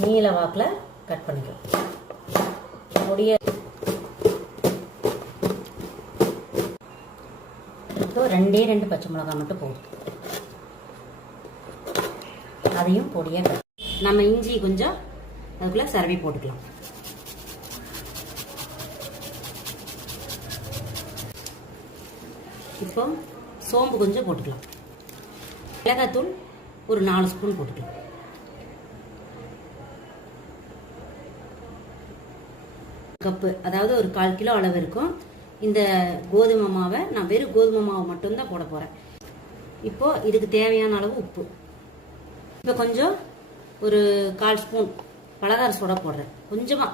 நீல வாக்கில் கட் பண்ணிக்கலாம். பொடியை இப்போ 2 பச்சை மிளகாய் மட்டும் போதும். அதையும் பொடியாக கட். நம்ம இஞ்சி கொஞ்சம் அதுக்குள்ளே சரவி போட்டுக்கலாம். இப்போ சோம்பு கொஞ்சம் போட்டுக்கலாம். மிளகாத்தூள் ஒரு 4 ஸ்பூன் போட்டுக்கலாம். கப்பு, அதாவது ஒரு 1/4 கிலோ அளவு இருக்கும். இந்த கோதுமை மாவை நான் வெறும் கோதுமை மாவை மட்டும்தான் போட போகிறேன். இப்போது இதுக்கு தேவையான அளவு உப்பு. இப்போ கொஞ்சம் ஒரு 1/4 ஸ்பூன் பலகார சோடா போடுறேன். கொஞ்சமாக